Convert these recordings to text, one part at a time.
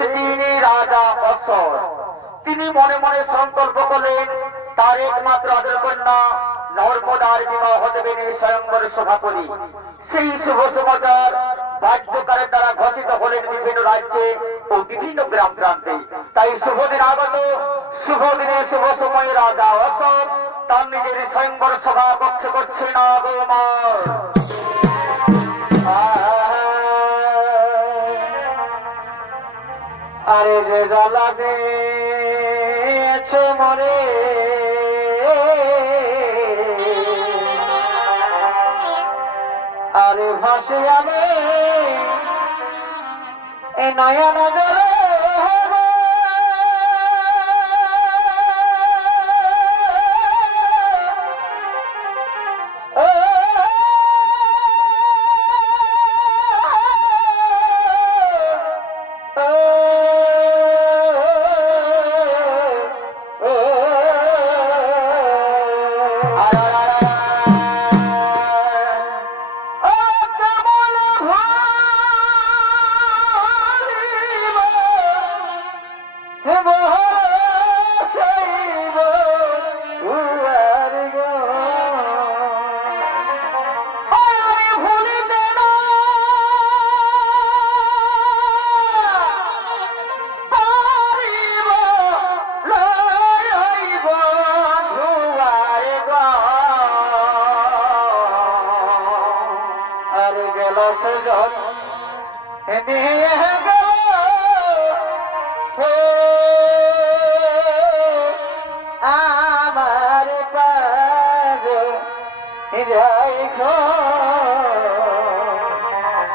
তিনি রাজা অসর। তিনি মনে মনে সংকল্প করলেন তার একমাত্র আদর কন্যা নর্মদার বিবাহ দেবে স্বয়ংবর সভাপতি। সেই শুভ সমাচার বাদ্যকারের দ্বারা ঘোষিত হলেন বিভিন্ন রাজ্যে ও বিভিন্ন গ্রাম প্রান্তে। তাই শুভ দিন আগত, শুভ দিনে শুভ সময়ে রাজা অশোক তার নিজের স্বয়ংবর সভা কক্ষে করছে না গোমার। আরে যে জ্বালা দিয়েছ মরে আরে ভাসে যাবে এই নয়ন জলে আমার পারে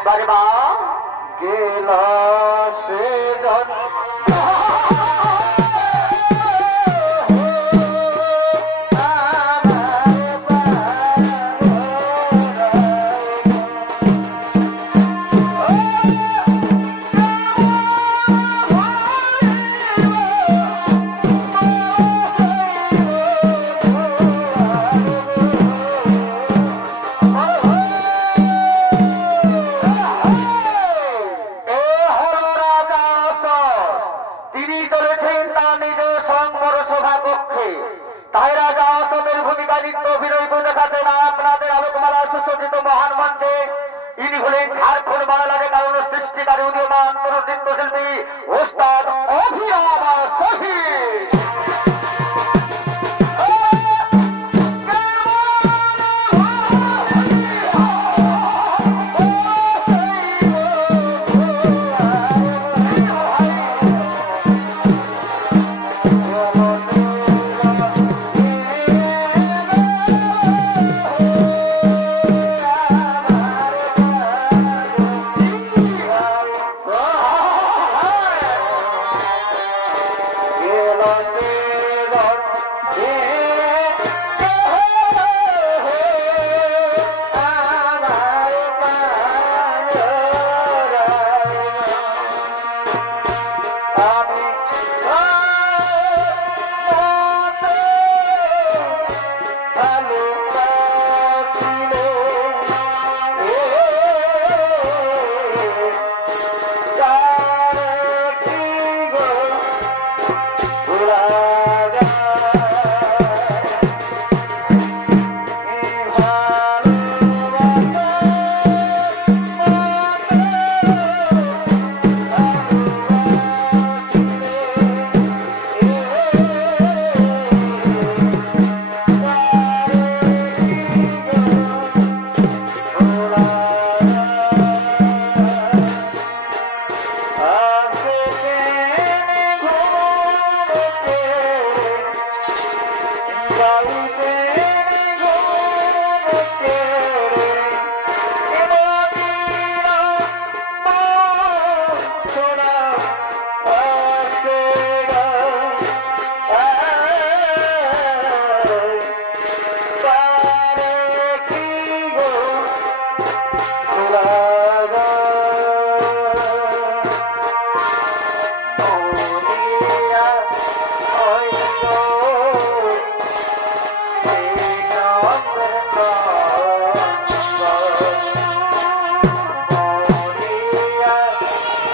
বারে বা গেল সে ঝাড়খণ্ড বাংলার কারণ সৃষ্টিকারী উদীয়মান তরুণ নৃত্যশিল্পী ওস্তাদ অভিরাম শহীদ।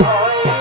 Oh,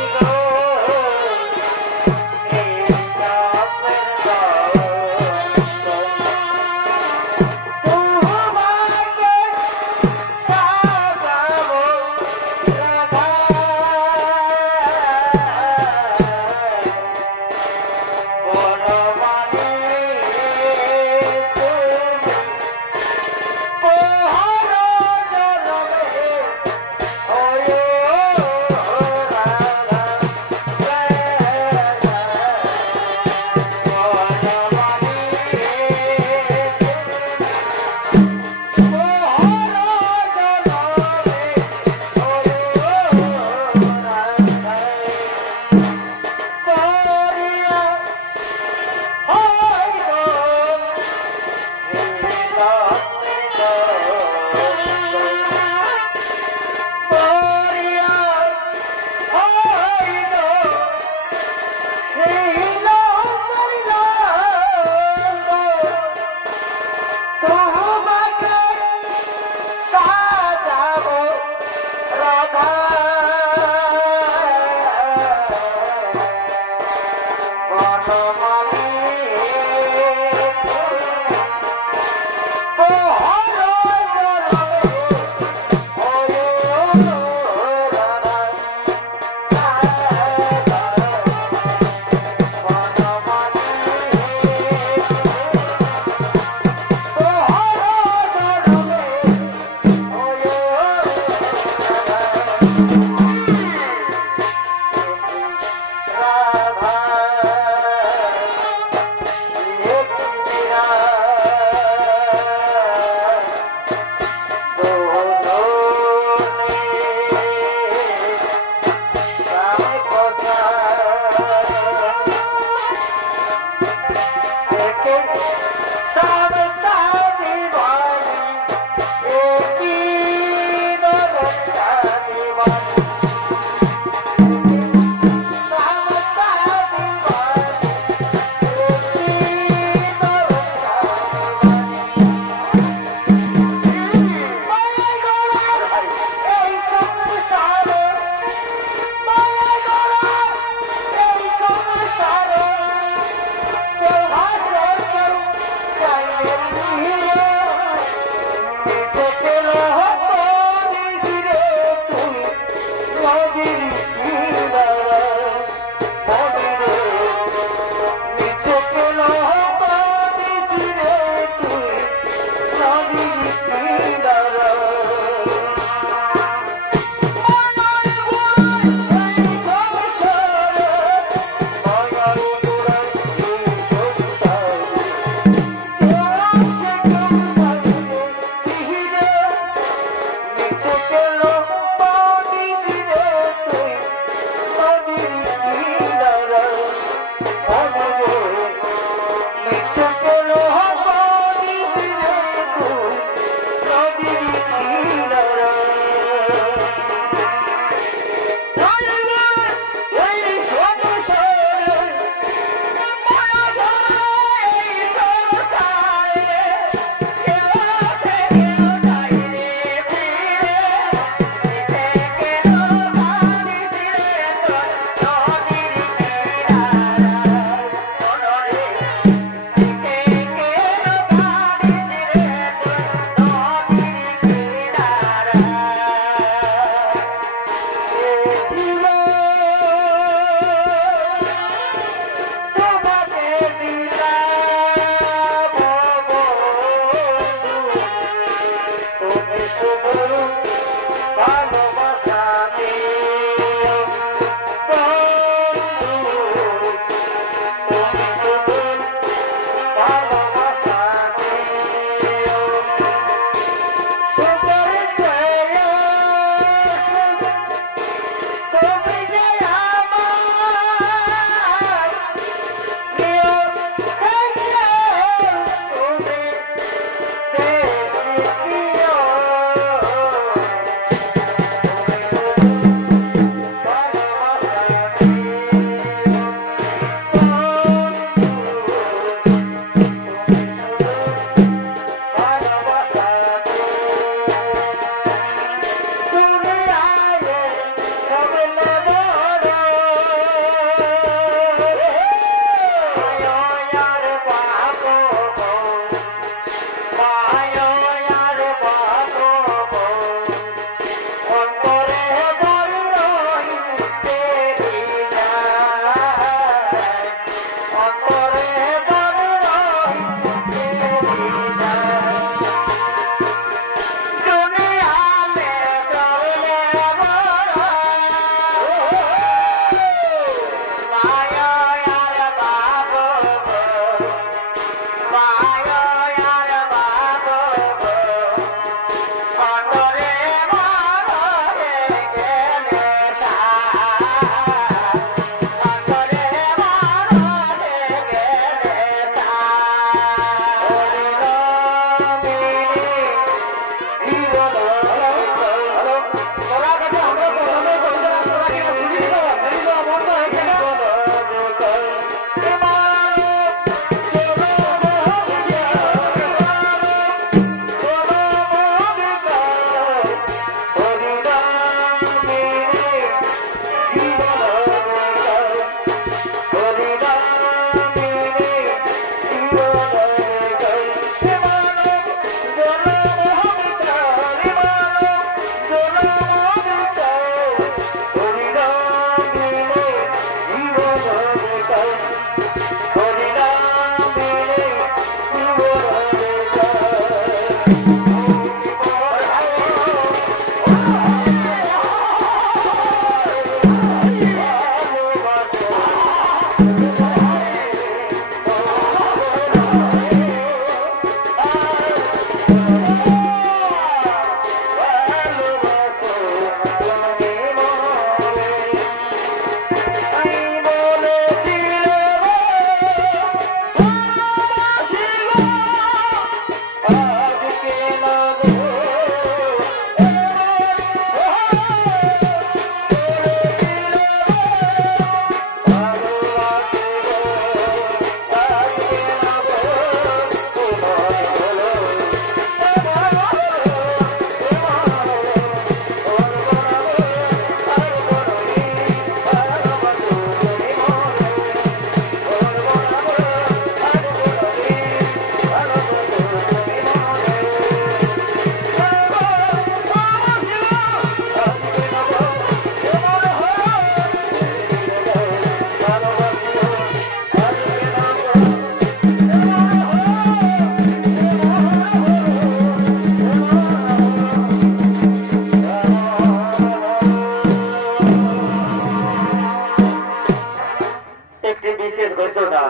না।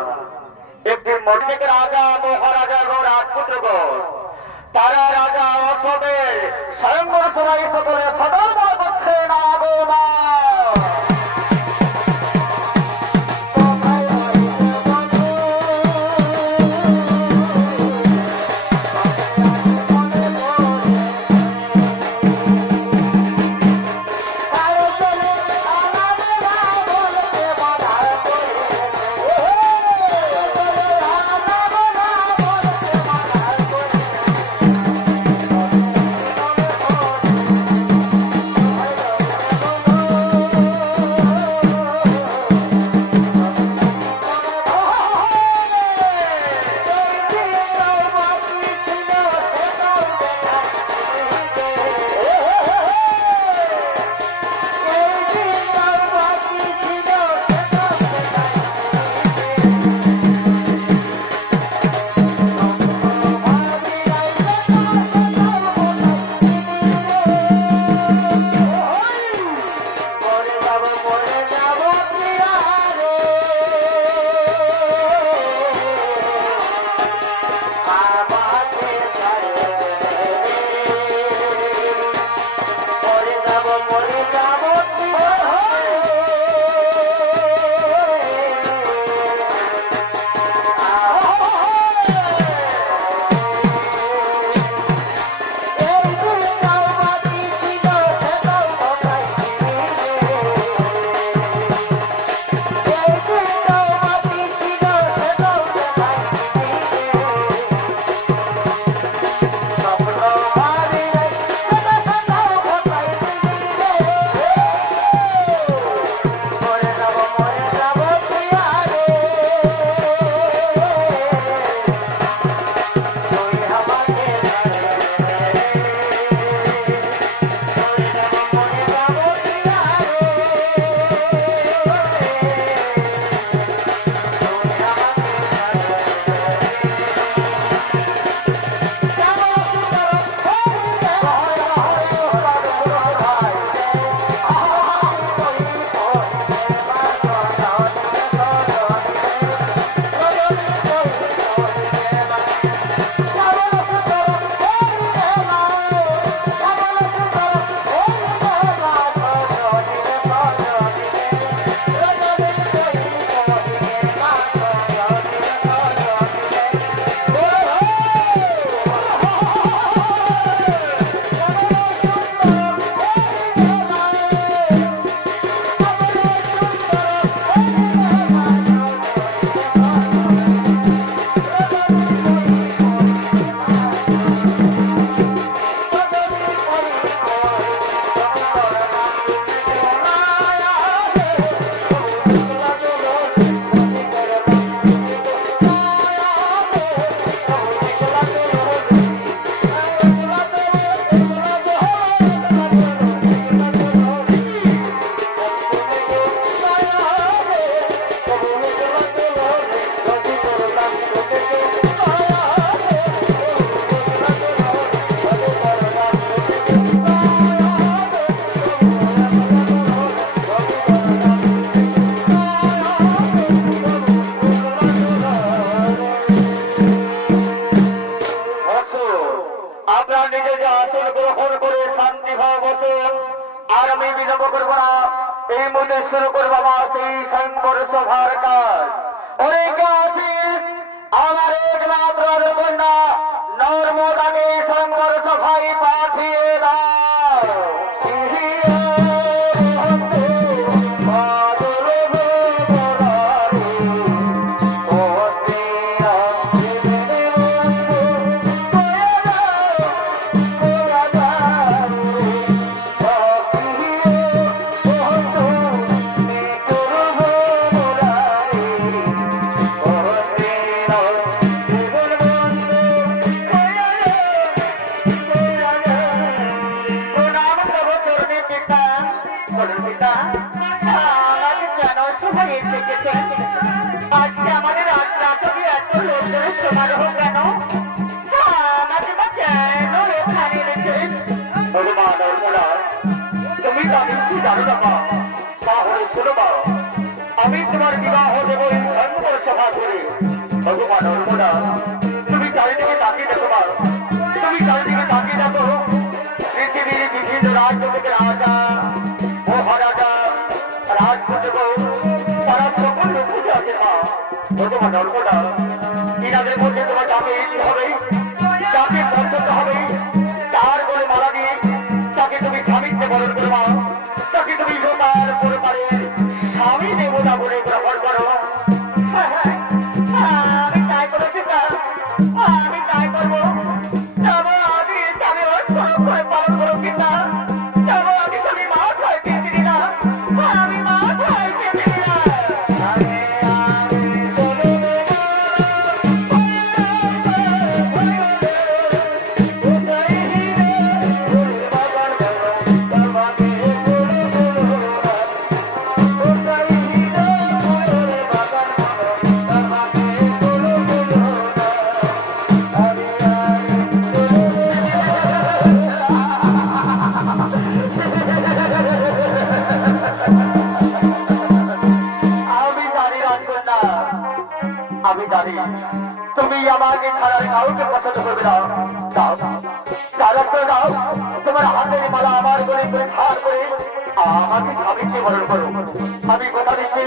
একটি মঠের রাজা মহারাজা গো রাজপুত্র গো তারা রাজা অশোকের স্বয়ংবর সবাই সকলে সদর্মা করছে না গো মা। শুরু করবো আমার সেই শঙ্কর সভার কাজ। আমার একমাত্র কন্যা নর্মদাকে শঙ্কর সভায় পাঠিয়ে দাও। আজকে আমাদের রাস্তা ছবি এত লোকজনের সমারোহ কেন? তুমি জানো না তাহলে শোনো, আমি তোমার বিবাহ দেব এই ধর্মপুর সভা আজ পর্যন্ত তারা সকলে বুঝে আছে মা তোমার নর্মদা ইনাদের মধ্যে তোমার যাকে ইচ্ছে হবে যাকে পছন্দ হবে তার বলে মালা দিয়ে তাকে তুমি স্বামীকে বরণ করো মা তাকে তুমি তার করে পারে স্বামী দেবতা বলে গ্রহণ করো। আমি তাই করেছি আমি তাই করবো আমি পালন করো কিনা আমি স্বামী মা খাই দিদি না আমি মা খাই দিদি না। আমি জানি তুমি আমাকে ছাড়া কাউকে পছন্দ করবে না দাও তোমার হাতের মালা আমার গলে করে ধার করে আমাকে স্বামীকে বরণ করো। আমি কথা দিচ্ছি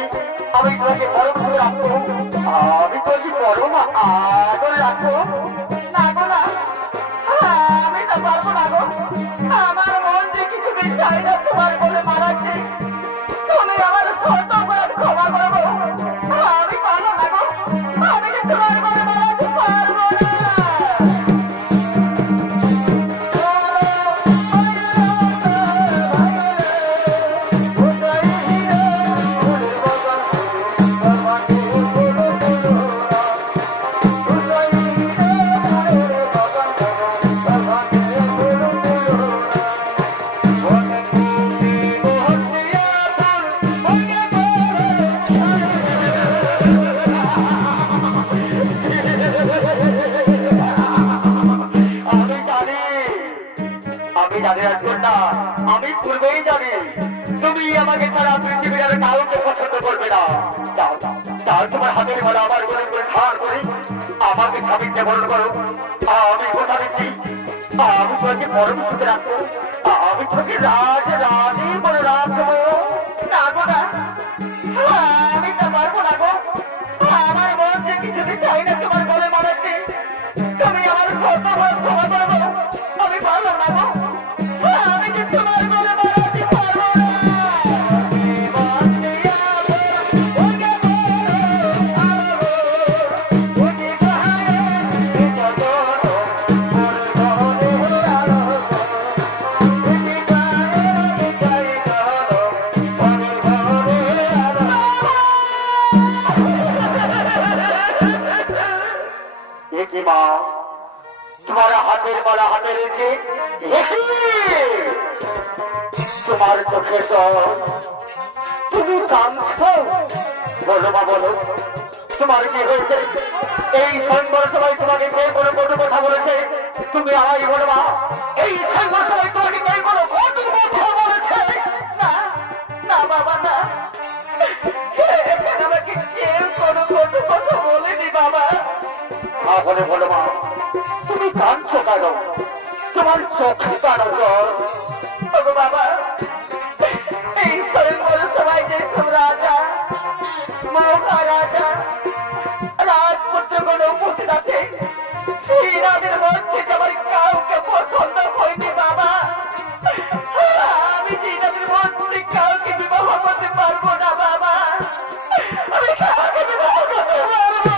আমি তোমাকে পরম সুখে রাখবো আমি তোমাকে পরম আদরে রাখবো। না গো না আমি তো পারবো না গো আমার মন যে কিছুদিন চাই না তোমার বলে মারাচ্ছে তুমি আমার ছোট ক্ষমা করবো আমি পারবো না গো আমি যে তোমার বলে মারাতে পারবো না। আমি পূর্বেই জানি তুমি আমাকে ছাড়া পৃথিবীর আর কাউকে পছন্দ করবে না। তার তোমার হাতের মালা আমার গলে করে ধার করে আমাকে স্বামীকে বরণ করো। আমি কথা দিচ্ছি আমি তোমাকে পরম সুখে রাখবো আমি তোকে রানী বলে রাখবো। না গো না আমি তা পারবো না গো আমার মন যে কিছুদিন চাই না তোমার বলে মারাচ্ছি তুমি আমার ছোট ভাই ক্ষমা করবো আমি পারলাম না গো আমি যে তোমার বলে মারাচ্ছি পারবো না। তোমার হাতের মালা হাতে রেখে তোমার চোখে তুমি কাঁদছ বলো মা বলো তোমার কি হয়েছে? এই সংবাদ সবাই তোমাকে কে কোনো কত কথা বলেছে তুমি আমায় বলো মা এই সংবাদ সবাই তোমাকে কে কোনো কত কথা বলেছে? না না বাবা না আমাকে কেউ কোনো কত কথা বলেনি বাবা। তাহলে বলো মা তুমি কাঁদছ কেন? তোমার চোখে কারো জল বাবা এই সবাই যে সব রাজা মহারাজা রাজপুত্র কোন উপস্থিত আছে সেই রাজের মধ্যে আমার কাউকে পছন্দ হয়নি বাবা। আমি সেই রাজের মধ্যে কাউকে বিবাহ করতে পারবো না বাবা আমি কাউকে বিবাহ করতে পারবো না।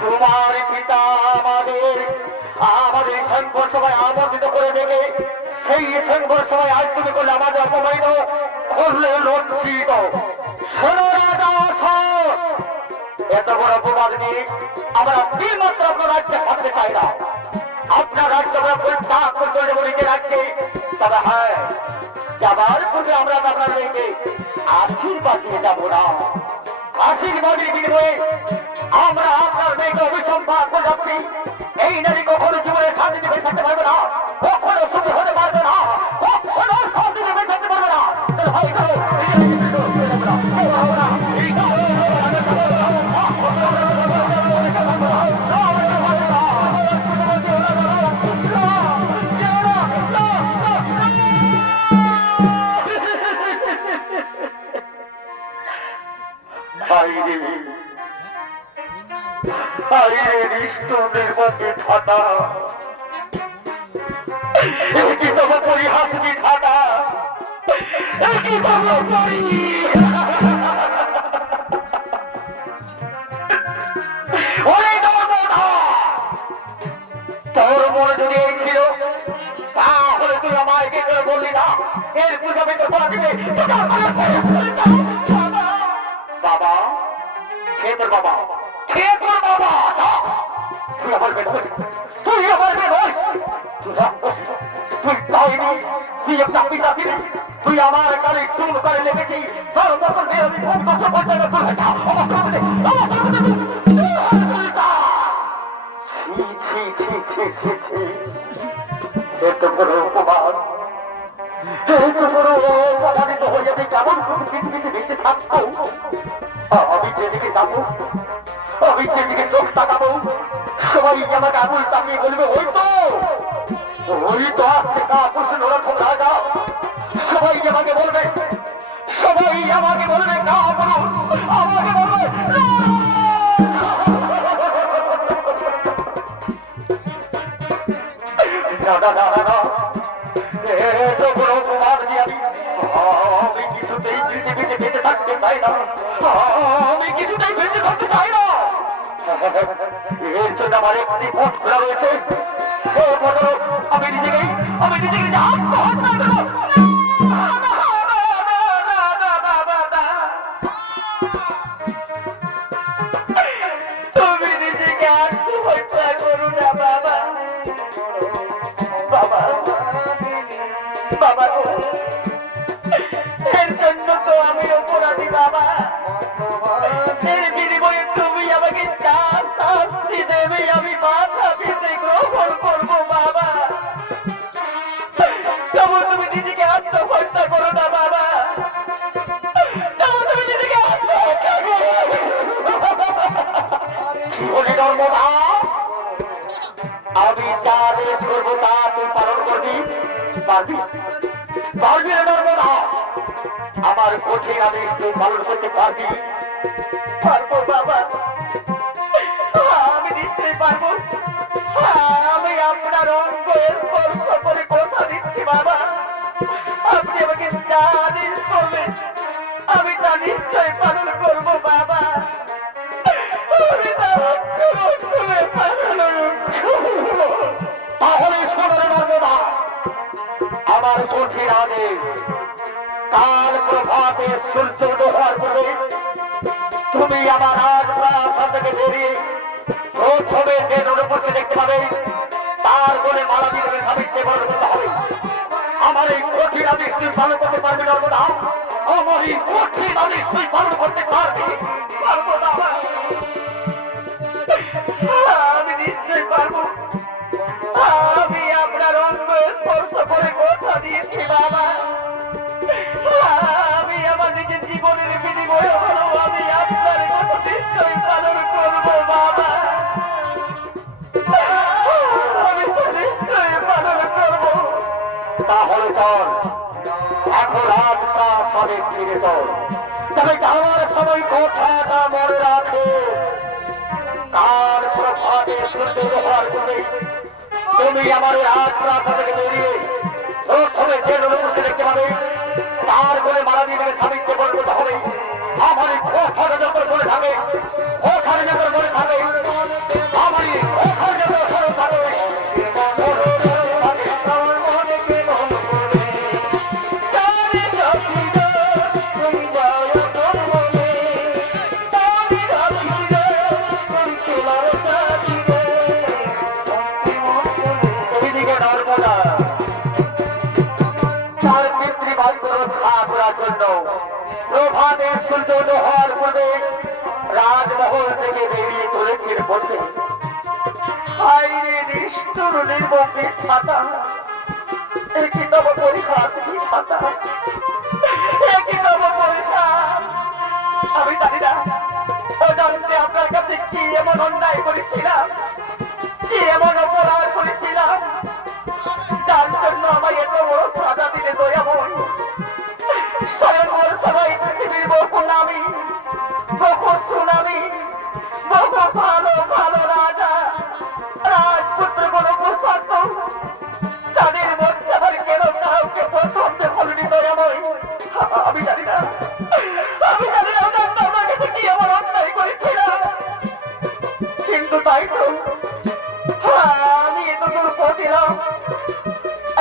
তোমার পিতা আমাদের সংঘর্ষ সবাই আমন্ত্রিত করে দেবে সেই সংঘর্ষ সবাই আজ তুমি করলে আমাদের অপমানিত করলে লজ্জিত। এত বড় অপবাদ নিয়ে আমরা কি মাত্র আপনার রাজ্যে থাকতে চাই না। আপনার রাজ্য আমরা পরিত্যাগ করতে লিখে রাখছি তবে হ্যাঁ যাবার পূর্বে আমরা আপনার মেয়েকে আশীর্বাদ দিয়ে যাবো না। আশীর্বাদের বিনিময়ে আমরা আপনার মেয়েকে অভিসম্পাদ করে যাচ্ছি এই নারী কখনো জীবনে শান্তি দেবে থাকতে পারবে না কখনো সুখী হতে পারবে না কখনো শান্তি দেবে থাকতে পারবে না। কি তব পরিহাস কি ঠাটা কি তব পরি ওরে নর্মদা তোর মনে যদি এই ছিল তাহলে তুই আমায় কে করে বললি না এর পূজাবে তো করা দিবে বাবা কে তোর বাবা কে তোর বাবা তুই আমার বেটা তুই আমার বেটা তুই তাইনি তুই একটা পিতা ছিলি তুই আমার কালে চুল করে লেগেছি তোর মতন আমি খুব কষ্ট করতে না তুই এত বড় অপমান এত বড় অপমানিত হয়ে আমি কেমন পৃথিবীতে বেঁচে থাকবো আমি যেদিকে যাবো আমি যেদিকে চোখ তাকাবো সবাই আমাকে আঙুল তাকিয়ে বলবে ওই তো আসছে কাপুরুষ নরথম রাজা সবাই আমাকে বলবে কাপুরুষ আমাকে বলবে আমি কিছুতেই পৃথিবীতে বেঁচে থাকতে চাই না এর জন্য আমার একটি পথ খোলা রয়েছে আমি নিজেকে আত্মহত্যা করব তুমি নিজেকে আত্মহত্যা করো না বাবা বাবা বাবা এর জন্য তো আমি অপরাধী বাবা এর বিনিময়ে তুমি আমাকে শাস্তি দেবে আমি মাথা পেতে গ্রহণ করবো বাবা তবু তুমি নিজেকে আত্মহত্যা করো না বাবা তবু তুমি নিজেকে আত্মহত্যা করো আমি যা আদেশ করবো তা তুই পালন করবি পারবি নর্মদা আমার কঠিন আদেশ তুই পালন করতে পারবি পারবো বাবা আমি নিশ্চয়ই পারবো আমি আপনার অঙ্গ স্পর্শ করে কথা দিচ্ছি বাবা আপনি আমাকে যা আদেশ করবেন আমি তা নিশ্চয়ই পালন করবো বাবা তাহলে শোনো নর্মদা আমার কঠিন আদেশ কাল প্রভাতে সূর্য উদয় করে তুমি আমার আজ প্রাসাদ থেকে বেরিয়ে প্রথমে যে নরপুরকে দেখতে পাবে তার বলে মালা দিয়ে সাবিত্রী বরণ করতে হবে আমার এই কঠিন আদেশ তুই পালন করতে পারবি নর্মদা আমার এই কঠিন আদেশ তুই পালন করতে পারবি পারবো বাবা আমি নিশ্চয়ই পারবো আমি আপনার অঙ্গ স্পর্শ করে কথা দিয়েছি বাবা আমি আমার নিজের জীবনের বিনিময়ে হলেও আমি আপনার কথা নিশ্চয়ই পালন করবো বাবা আমি তো নিশ্চয়ই পালন করবো তাহলে চল এখন রাতটা সবে ফিরে চল তবে যাওয়ার সময় কথাটা মনে রাখো কাল প্রভাতে সূর্য উদয় করে তুমি আমার আজ রাস্তা থেকে বেরিয়ে প্রথমে যে নরপুরকে দেখতে পাবে তার বলে মারা দিয়ে সাবিত্রী বরণ করতে হবে আমার এই কথাটা যখন মনে থাকে ওখানে যখন মনে থাকে আমার এই ওখানে যখন মনে থাকে প্রভাতে সূর্য উদয় পূর্বে রাজমহল থেকে বেরিয়ে চলেছিল বসে হাইরে নিষ্ঠুর নির্মম ছাতা একই তব পরীক্ষা ছাতা একই তব পরীক্ষা আমি জানি না অজান্তে আপনার কাছে কি এমন অন্যায় করেছিলাম কি এমন অপরাধ করেছিলাম যার জন্য আমায় এত বড় সাজা দিলে দয়াময় স্বয়ংবর সবাই পৃথিবীর বহু নামী বহু সুনামী বহু ভালো ভালো রাজা রাজপুত্র কোন প্রসাদ তাদের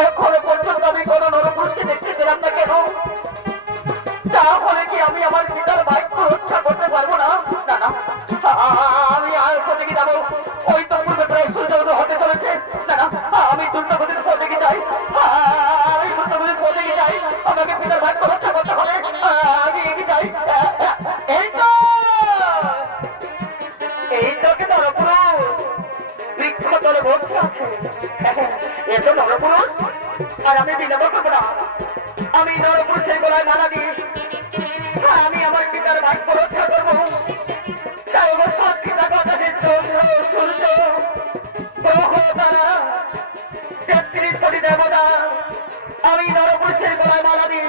এখনো পর্যন্ত আমি কোনো নরপুরুষকে দেখতে পেলাম না কেন? তাহলে কি আমি আমার পিতার ভাগ্য রক্ষা করতে পারবো না? না না, আমি আর কোথায় যাবো? ওই তো পূর্বে প্রায় সূর্য হতে চলেছে। না না, আমি দুর্গাপতির পথে গিয়ে যাই, আমি দুর্গাপতির পথে গিয়ে যাই, আমাকে পিতার ভাগ্য রক্ষা করতে হবে। আমি এগিয়ে যাই। এই তো কি নরপুরুষ বৃক্ষ তলে বসে আছে। এ তো নরপুরুষ, আর আমি বিলম্ব করবো না। আমি নরপুরুষের গলায় মালা দিয়ে আমি আমার পিতার ভাগ্য রক্ষা করবো। তাই আমার সব পিতা কথাতে সূর্য গ্রহ তারা ৩৩ কোটি দেবতা আমি নরপুরুষের গলায় মালা দিই।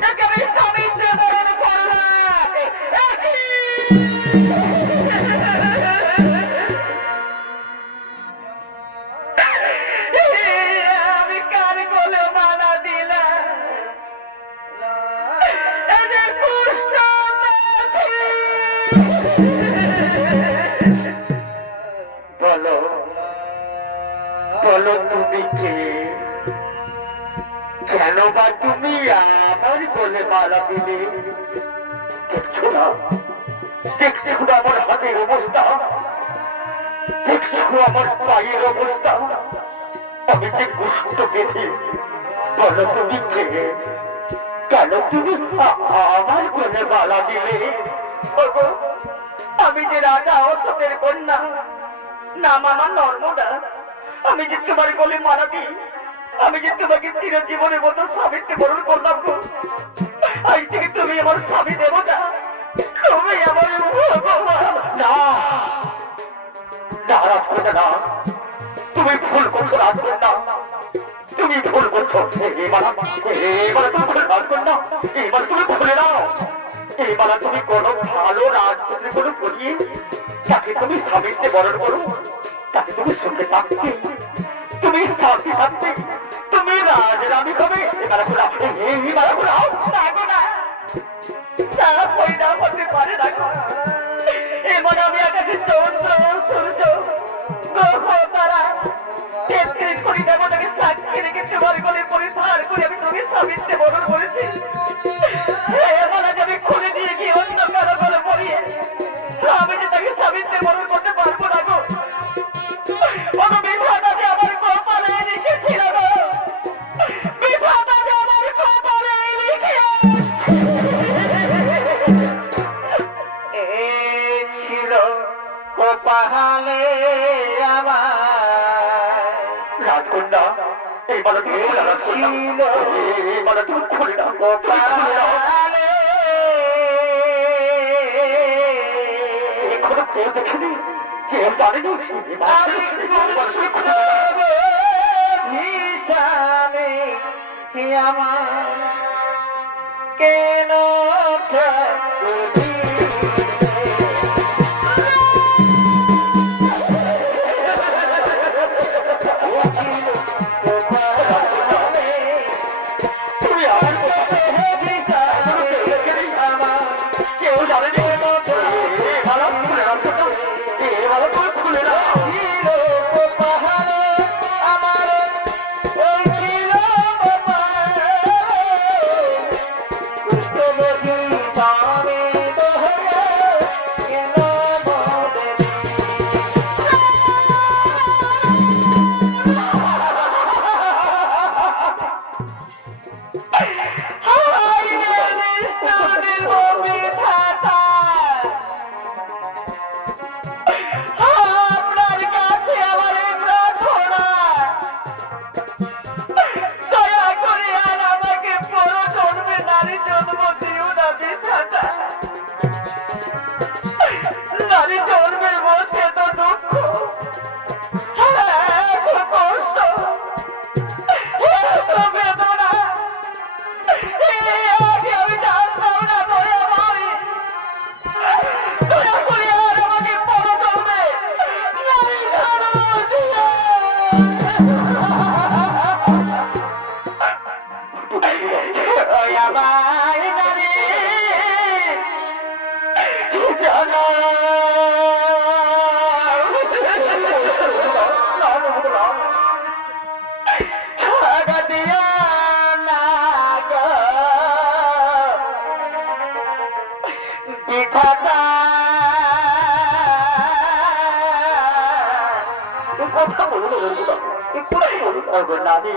তাকে আমি স্বামীত্রে বরণ করলাম। আমি কার গলে মালা দিলাম? বলো বলো তুমি কে? কেন বা তুমি আমার গলে মালা দিলে? দেখছো না, দেখছো না আমার হাতের অবস্থা, দেখছো আমার পায়ের অবস্থা, আমি যে কুষ্ঠ বেঁধে। বলো তুমি কে? কেন তুমি আমার গলে মালা দিলে? আমি যে রাজা অশোকের কন্যা, নাম আমার নর্মদা। আমি যে তোমার গলে মালা দিই, আমি যে তোমাকে চিরজীবনের মতো স্বামীত্বে বরণ করলাম গো। আজ থেকে তুমি আমার স্বামী দেবতা, তুমি আমার না নারাজ করবে না। তুমি ভুল করছো রাজকন্যা, তুমি ভুল করছো। এবার তুমি ভুল রাজকন্যা, এবার তুমি খুলে নাও। এবার তুমি কোনো ভালো রাজপুত্রী কোনো করিয়ে তাকে তুমি স্বামীত্বে বরণ করো, তাকে তুমি সুখে থাকতে, তুমি শান্তি থাকতে, তুমি রাজরানী হবে। এবার ঘোরাও, এবার ঘোরাও। না করতে পারে না। এবার আমি আকাশে চন্দ্র সূর্য গ্রহ তারা ৩৩ কোটি দেবতাকে সাক্ষী রেখে তোমার গলে পরিধার করে আমি তোকে স্বামীত্বে বরণ করেছি। এবার আজ আমি খুলে দিয়ে গিয়ে অন্য কারো গলে পড়িয়ে আমি যে তাকে স্বামীত্বে বরণ করতে পারবো না গো। বিধাতা যে আমার কপালে লিখেছিল গো, বিধাতা যে আমার কপালে লিখে ছিল কপালে আমার রাজকন্যা। এইবার তুমি ছিল এইবার তুমি খুলে দাও কপালে। এখনো কেউ দেখেনি, কেউ জানেনি। আমার কেন রাজা কথা বলুন নারী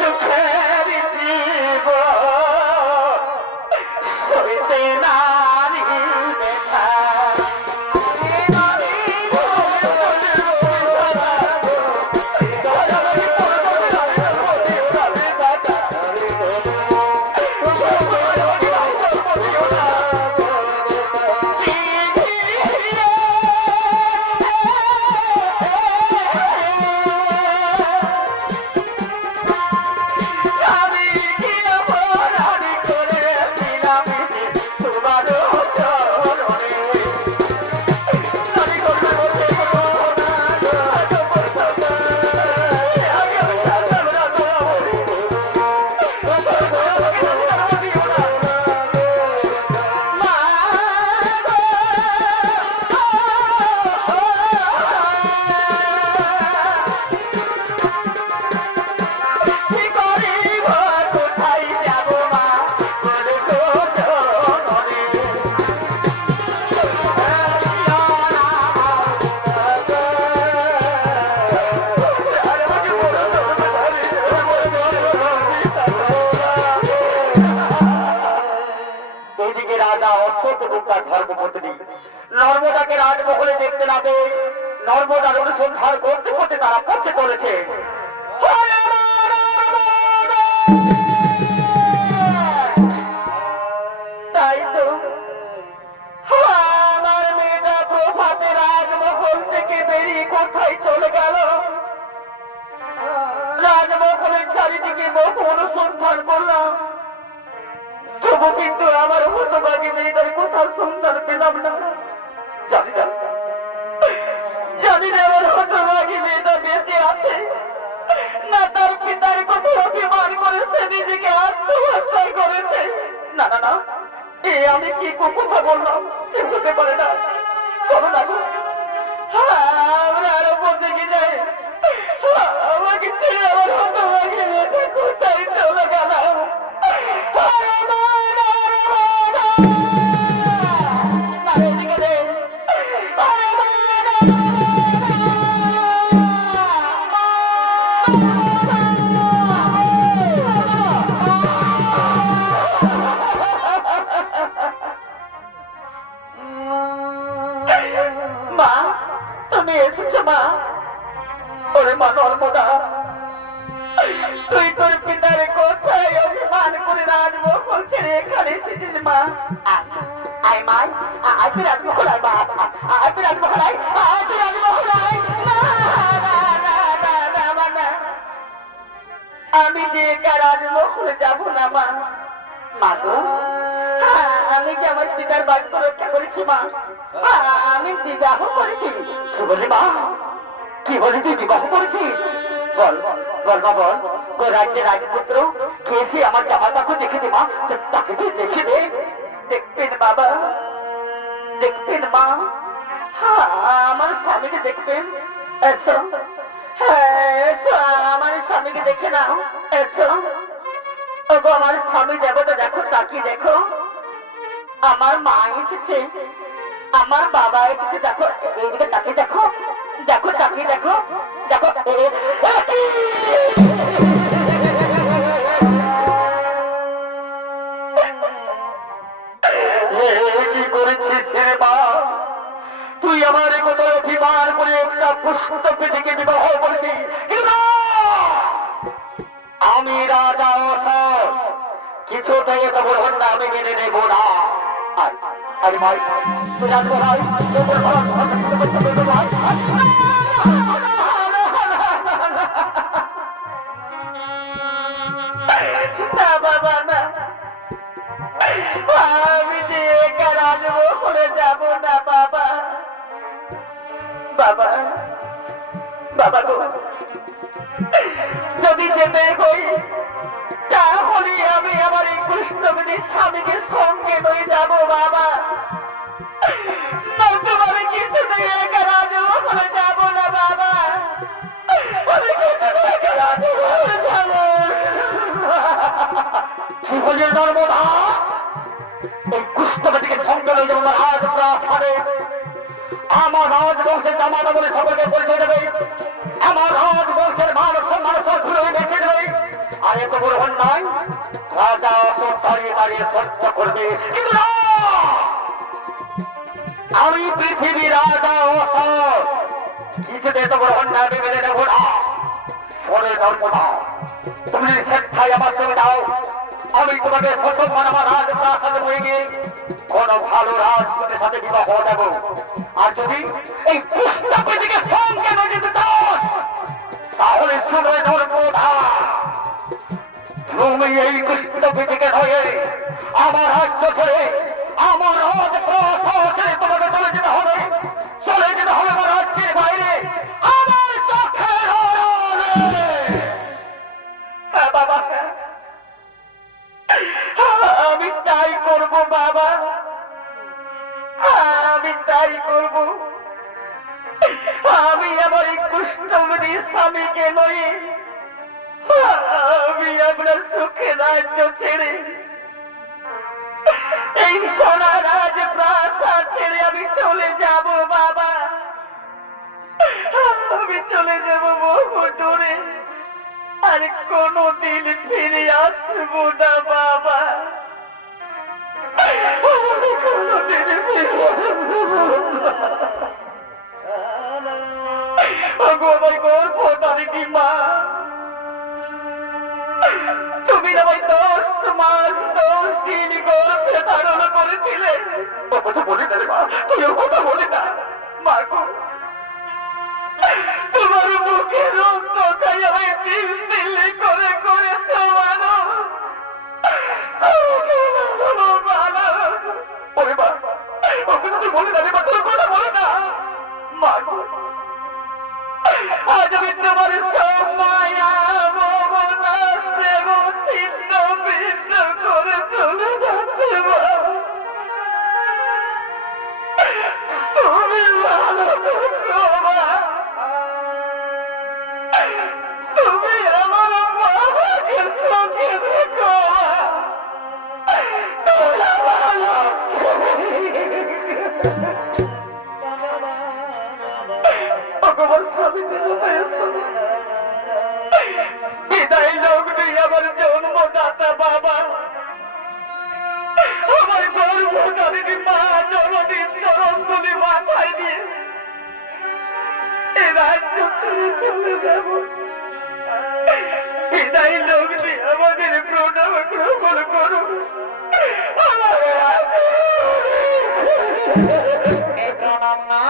দুঃখের জীব সইতে নারী দেখা নর্মদাকে রাজমহলে দেখতে না পেয়ে নর্মদার অনুসন্ধান করতে করতে তারা পৌঁছে চলেছে। তাই তো আমার মেয়েটা প্রভাতে রাজমহল থেকে বেরিয়ে কোথায় চলে গেল। রাজমহলের চারিদিকে বহু অনুসন্ধান করলাম, তবু কিন্তু আমার হতভাগী মেয়েটার কোথাও সন্ধান পেলাম না। জানি না আমার হতভাগী মেয়েটা বেঁচে আছে না তার পিতার কথা অভিমান করেছে, নিজেকে আত্মহত্যা করেছে। না না না, আমি কি কথা বললাম, হতে পারে না। চলো না আমরা আরো বলতে কি যাই, আমাকে ছেড়ে আমার হতভাগী মেয়েটা কোথায় চলে গেল। মা, তুমি এসেছো মা? ওরে মা নর্মদা, তুই তোর পিতার কোথায় অভিমান করে রাজমহল ছেড়ে এখানে এসেছিস মা? আয় মা, আয় তুই রাজমহল, আয় মা, আয় তুই রাজমহল, আয় তুই রাজমহল, আয়। আমি যে একা রাজমহলে যাব না মা। মা গো, আমি যে আমার পিতার বাক্য রক্ষা করেছি মা, আমি বিবাহ করেছি। কি বলি মা, কি বলি তুই বিবাহ করেছিস? বল বল মা, বল তোর রাজ্যের রাজপুত্র খেয়েছি আমার জামা তাকে দেখেছি মা, তাকে তুই দেখে দে। দেখবেন বাবা, দেখবেন মা, আমার স্বামীকে দেখবেন। এসো, এসো আমার স্বামীকে দেখে নাও। এসো আমার স্বামী দেবতা, দেখো তাকিয়ে দেখো, আমার মা এসেছে, আমার বাবা এসেছে, দেখো এইদিকে তাকিয়ে দেখো, দেখো তাকিয়ে দেখো, দেখো কি করেছিস রে মা? তুই আমার কত অভিমান করে একটা পুষ্প পেটিকে বিবাহ করেছিস। আমি রাজা কিছুতেই তো বলুন না, আমি মেনে নেব না। আরে ভাই তুই জানবো ভাই, না বাবা না, আমি যে একা রাজমহলে যাব না বাবা। বাবা বাবা গো, যদি যেতে হই তাহলে আমি আমার এই কৃষ্ণবেদী স্বামীকে সঙ্গে নিয়ে যাব বাবা। তোমার কিছু নেই, একা রাজমহলে যাব না বাবা। কি বলে নর্মদা, জামাতা বলে সকলকে পরিচয় দেবে, আমার রাজবংশের মান সম্মান সব ঘুরে বেঁচে দেবে। আর এত বড় অন্যায় রাজা সব দাঁড়িয়ে দাঁড়িয়ে সহ্য করবে, কিন্তু না, আমি পৃথিবীর রাজা অসৎ কিছুতে এত বড় অন্যায় মেনে নেব না। সরে ধর্মটা তুমি স্বেচ্ছায় আমার সঙ্গে দাও, আমি তোমাকে প্রথমবার আমার রাজপ্রাসাদে বয়ে গিয়ে কোন ভালো রাজপুতের সাথে বিবাহ দেব। আর যদি এই পুস্তকটিকে সঙ্গে নিয়ে যেতে চাস তাহলে শুনে ধর্মটা তুমি এই পুস্তকটিকে ধরে আমার রাজ্য ছেড়ে আমার রাজপ্রাসাদ ছেড়ে তোমাকে চলে যেতে হবে, চলে যেতে হবে আমার রাজ্যের বাইরে, আমার চোখের আড়ালে। হ্যাঁ বাবা, আমি তাই করব বাবা, আমি তাই করব। আমি আমার এই কুষ্ঠমণি স্বামীকে নয়ে আমি আপনার সুখে রাজ্য ছেড়ে এই সোনা রাজ প্রাসাদ ছেড়ে আমি চলে যাব বাবা, আমি চলে যাব বহু দূরে, আর কোনদিন ফিরে আসবো না বাবা, কোনদিন ফিরে মা, তুমি না ভাই 10 মাস 10 দিন গর্ভে ধারণ করেছিলে। কথা বলি না রে মা, তুই কথা বলি না মা গো, তোমার মুখে রক্ত খাই আমি তিল তিল্লি করে করে তোমারও বলি না রে মা, তোর কথা বলি না মা গো, আজ আমি তোমার সব মায়া মমতা প্রেম ছিন্ন ভিন্ন করে চলে যাচ্ছে মা, তুমি ভালো থেকো মা, তুমি আমার বাবাকে চোখে দেখো ভগবান স্বামী বিদায় লগ্নি আমার জন্মদাতা বাবা, আমার গর্ভধারিণী মা জননীর চরণগুলি মাথায় দিয়ে এ রাজ্য ছেড়ে চলে যাব। বিদায় লগ্নি আমাদের প্রণাম গ্রহণ করুন, প্রণাম না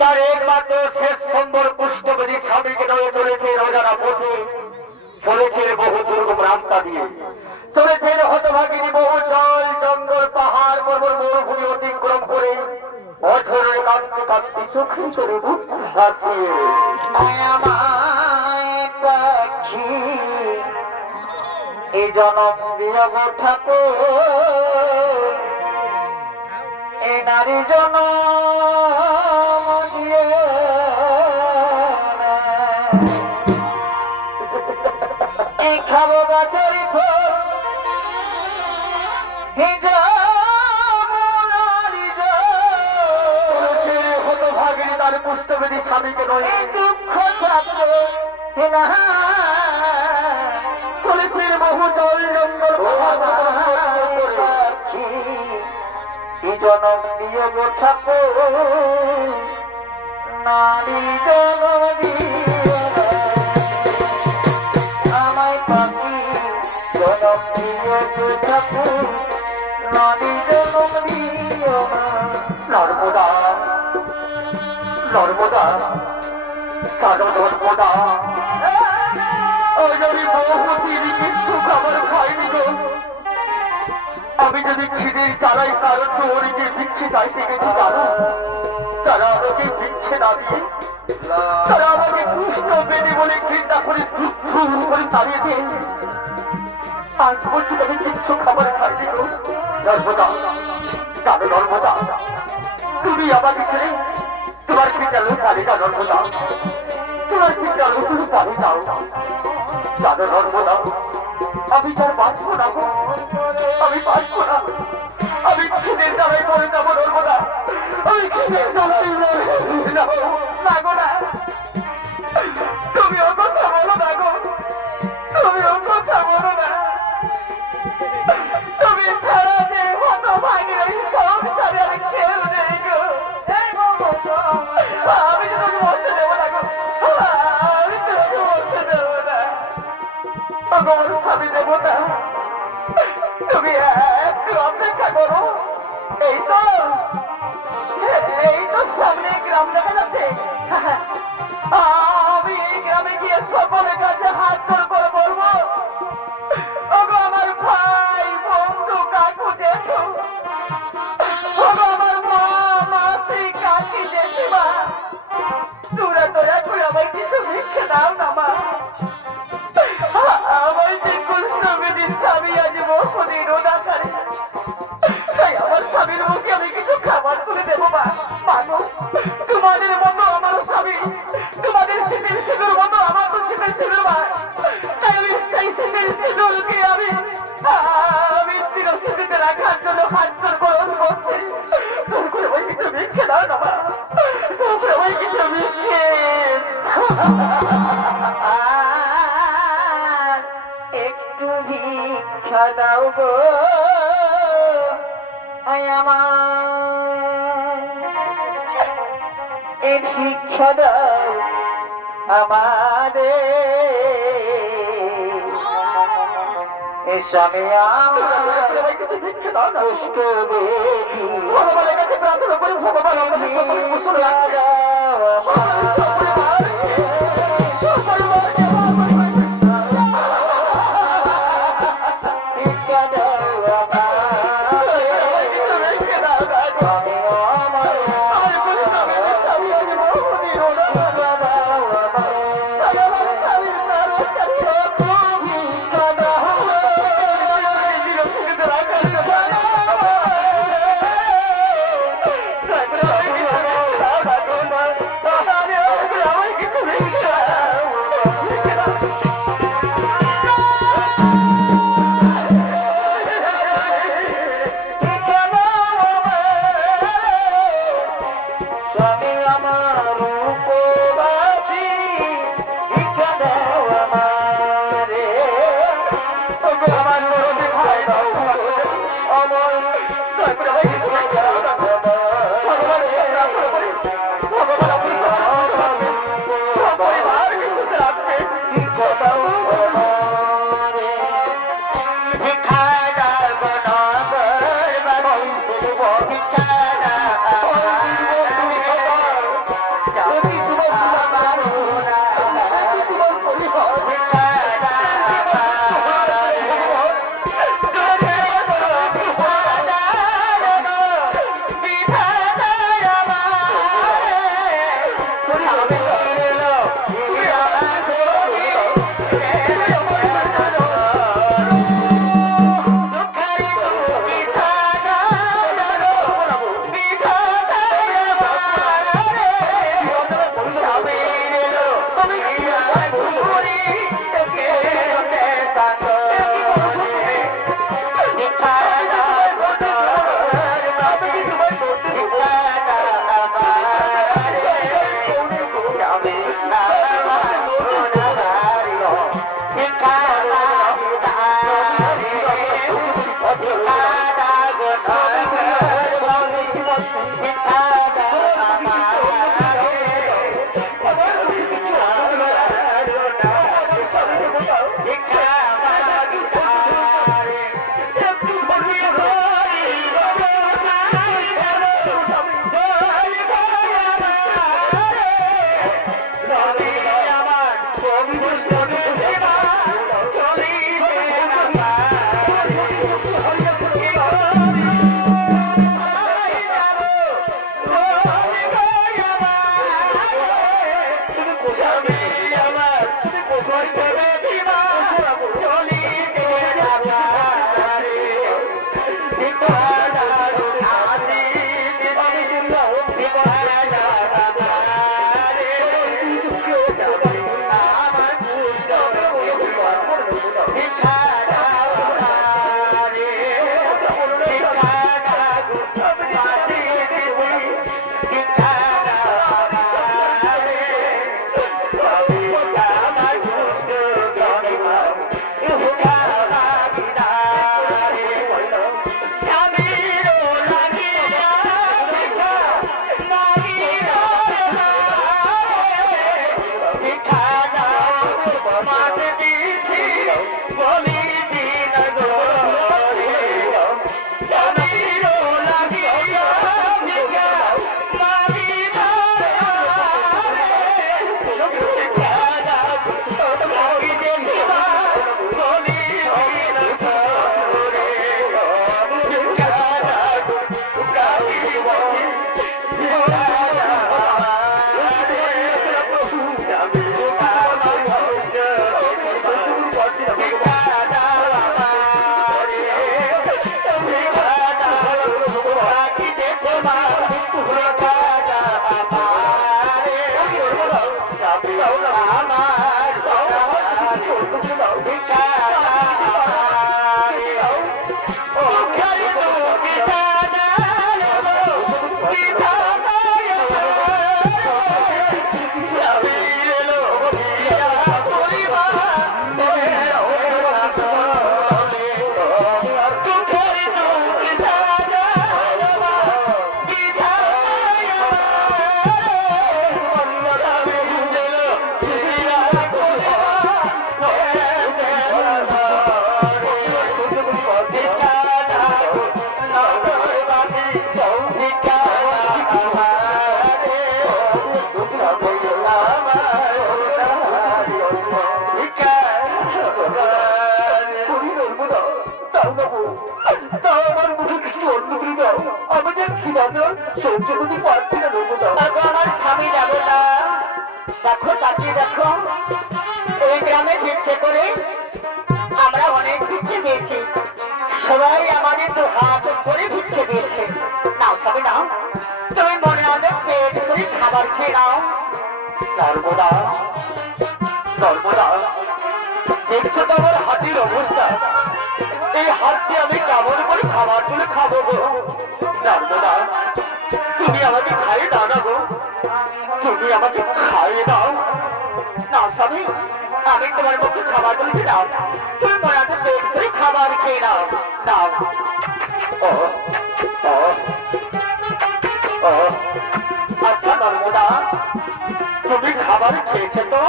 তার একমাত্র শেষ সম্বল পুষ্টবেদী স্বামীকে নিয়ে চলেছে রোজারা পথে, চলেছে বহু দুর্গম রাস্তা দিয়ে, চলেছে হতভাগিনী বহু জল জঙ্গল পাহাড় পর্বত মরুভূমি অতিক্রম করে, বছরের কাঁদতে কাঁদতে চোখে করে ভাসিয়ে পাখি এই জনম দিয়ে ঠাকুর এই নারী জনম দিয়ে এই খাবো গাছের ফল হতভাগিনী তার পুষ্টবেদী স্বামীকে নয় দুঃখ থাকবে চলেছে বহু জল জঙ্গল জনম দিয়ে গোঠাকো নারী জনম দিয়ে আমায় পাখি জনম দিয়ে গোঠাকো নারী জনম দিয়ে নর্মদা নর্মদা সাধু নর্মদা ওই যদি বহু দিন কিছু খাবার খাইনি গো, আমি যদি খিদের চালাই কারণ চোরকে ভিক্ষে চাইতে গেছি জানো, তারা আমাকে ভিক্ষে না দিয়ে তারা আমাকে কৃষ্ণ বেদে বলে ঘৃণা করে করে তাড়িয়ে দিয়ে আজ বলছি আমি কিচ্ছু খাবার খাইনি গো। নর্মদা জানো নর্মদা, তুমি আমাকে ছেড়ে তোমার খিদালো পারে না নর্মদা, তোমার খিদালো তুমি পারে যাও জানো নর্মদা, আমি তার বাঁচবো না গো, আমি বাঁচবো না, আমি খিদের জ্বালায় পড়ে যাবো নর্মদা, আমি খিদের জ্বালায় না গো না, তুমি ও কথা বলো না গো, তুমি ও কথা বলো না, তুমি ছাড়া যে হতো ভাগের এই সংসারে আমি কেউ নেই গো, আমি তো তোকে বলতে দেবো না গো, আমি তোকে বলতে দেবো না, আমার স্বামী দেবো না, তুমি একটু অপেক্ষা করো, এই তো সামনে গ্রাম দেখা যাচ্ছে, আমি এই গ্রামে গিয়ে সকলের কাছে হাত জোড় করে বলবো, ওগো আমার ভাই বন্ধু কাকু জেঠু, ওগো আমার মা মাসি কাকি জেঠিমা, তোরা দয়া করে আমায় কিছু ভিক্ষে দাও না মা, আমার যে কুষ্ঠবেদীর স্বামী আজ বহুদিন রোজা করে, তাই আমার স্বামীর মুখে আমি কিছু খাবার তুলে দেবো মা, মাগো তোমাদের মতো আমারও স্বামী, তোমাদের শীতের সিঁদুর মতো আমার তো শীতের সিঁদুর মা, তাই আমি সেই শীতের সিঁদুরকে আমি চিরস্মৃতিতে রাখার জন্য হাত জোড় গ্রহণ করছি, তোর করে ওই কিছু ভিক্ষে দাও না মা, তোর করে ওই কিছু ভিক্ষে একটু ভিক্ষা দাও গো আমার, এই ভিক্ষা দাও আমাদের স্বামী আমার ভগবানের কাছে প্রার্থনা করে ভগবান স্বামী যাবো না দেখো তাকিয়ে দেখো এই গ্রামে ভিক্ষে করে আমরা অনেক ভিক্ষে দিয়েছি সবাই আমাদের তো হাত করে ভিক্ষে দিয়েছে নাও স্বামী নাও তুমি মনে অনেক পেট করে খাবার খেয়ে নাও নর্মদা নর্মদা দেখছো তো আমার হাতির অবস্থা এই হাত দিয়ে আমি কেমন করে খাবার তুলে খাবো গো নর্মদা তুমি আমাকে খাইয়ে দাও না গো তুমি আমাকে খাইয়ে দাও না স্বামী আমি তোমার মুখে খাবার তুলেছি দাও তুমি মনে আছে পেট করে খাবার খেয়ে নাও দাও আচ্ছা নর্মদা তুমি খাবার খেয়েছো তো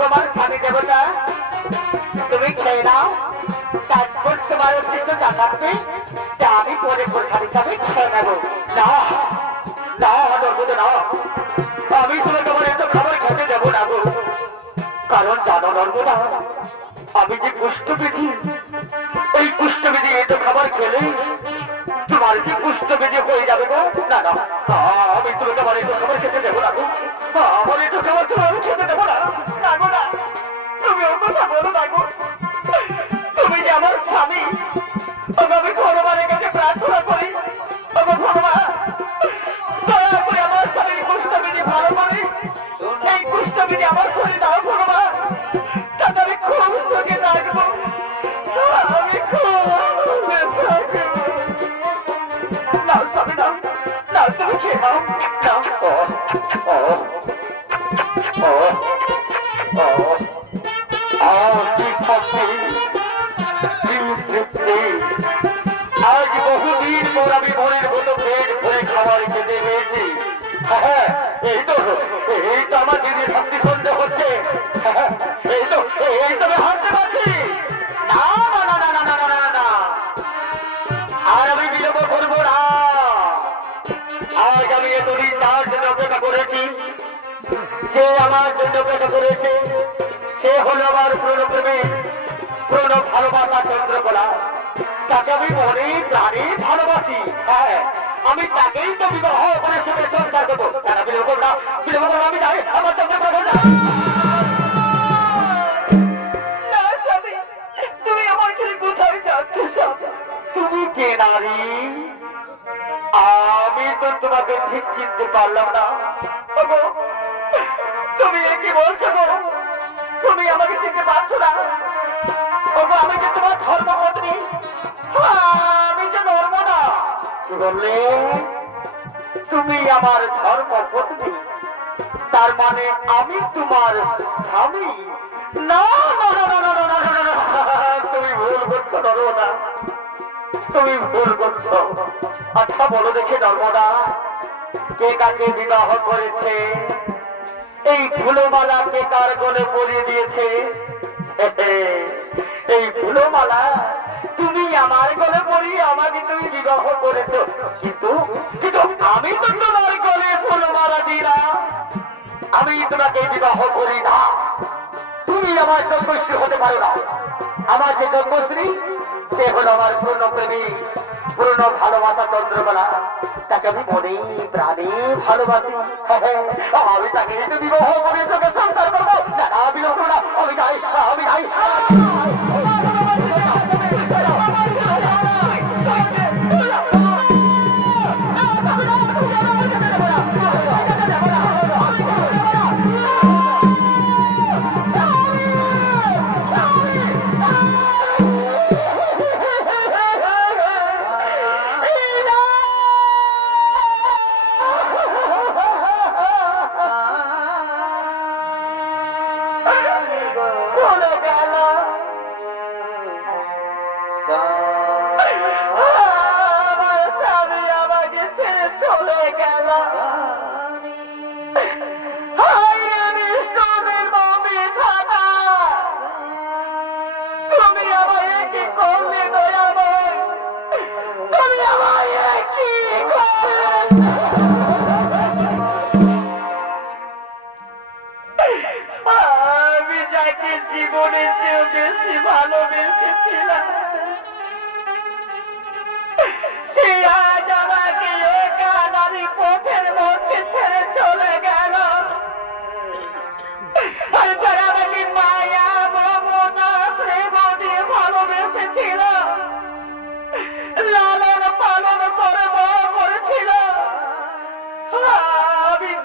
তোমার স্বামী দেবতা তুমি খেয়ে নাও তারপর তোমার উদ্দেশ্য জানাতে যে আমি পরে প্রসাদ হিসাবে খেয়ে নেবো না না নর্মদা না আমি তোমার এত খাবার খেতে দেবো না গো কারণ জানো নর্মদা আমি যে কুষ্ঠবিধি এই কুষ্ঠবিধি এত খাবার খেলে তোমার যে কুষ্ঠবিধি হয়ে যাবে গো না না আমি তোমার এত খাবার খেতে দেবো না গো আমার এত খাবার তোমার আমি খেতে দেবো না না গো না তুমি ওর কথা বলো না গো তুমি যে আমার স্বামী আমি ভগবানের কাছে প্রার্থনা করি ভগবান দয়া করে আমার স্বামীর কুষ্ঠবিধি ভালো করে এই কুষ্ঠবিধি আমার শরীরে দাও ভগবান তাতে আমি খুব সুখে থাকবো আমি খুব নাও স্বামী নাও নাও তুমি খেয়ে নাও আজ বহুদিন পর আমি মনের মতো পেট ভরে খাবার খেতে পেয়েছি হ্যাঁ এই তো আমার দিদির শক্তি সন্দেহ হচ্ছে এই তো আমি হারতে পারছি না না না না না না না না আর আমি বিলম্ব করবো না আজ আমি এতদিন তার জন্য অপেক্ষা করেছি যে আমার জন্য অপেক্ষা করেছে সে হলো আমার পুরনো পুরনো ভালোবাসা চন্দ্রকলা তাকে আমি মনে প্রাণে ভালোবাসি হ্যাঁ আমি তাকেই তো বিবাহ করে সুখে সংসার দেবো তারা বিলম্ব না আমি যাই আমার চন্দ্রকলা না তুমি আমার ছেলে কোথায় যাচ্ছ তুমি কে নারী আমি তো তোমাকে ঠিক চিনতে পারলাম না তুমি কি বলছো গো তুমি আমাকে চিনতে পারছো না আমি যে তোমার ধর্মপত্নী আমি যে নর্মদা কি বললে তুমি আমার ধর্মপত্নী তার মানে আমি তোমার স্বামী না তুমি ভুল করছো নর্মদা তুমি ভুল করছো আচ্ছা বলো দেখে নর্মদা কে কাকে বিবাহ করেছে এই ফুলমালা কে কার গলে পরিয়ে দিয়েছে এই ফুলমালা তুমি আমার গলে পরিয়ে আমাকে তুমি বিবাহ করেছো কিন্তু আমি তো তোমার গলে ফুলমালা দিই না আমি তোমাকে বিবাহ করি না তুমি আমার জন্মশ্রী হতে পারো না আমার যে জন্মশ্রী সে হলো আমার পূর্ণ প্রেমী পূর্ণ ভালোবাসা চন্দ্রকলা তাকে আমি মনেই প্রাণে ভালোবাসি আমি তাকে বিবাহ করে তোকে সংসার করবো না বিবাহ না আমি যাই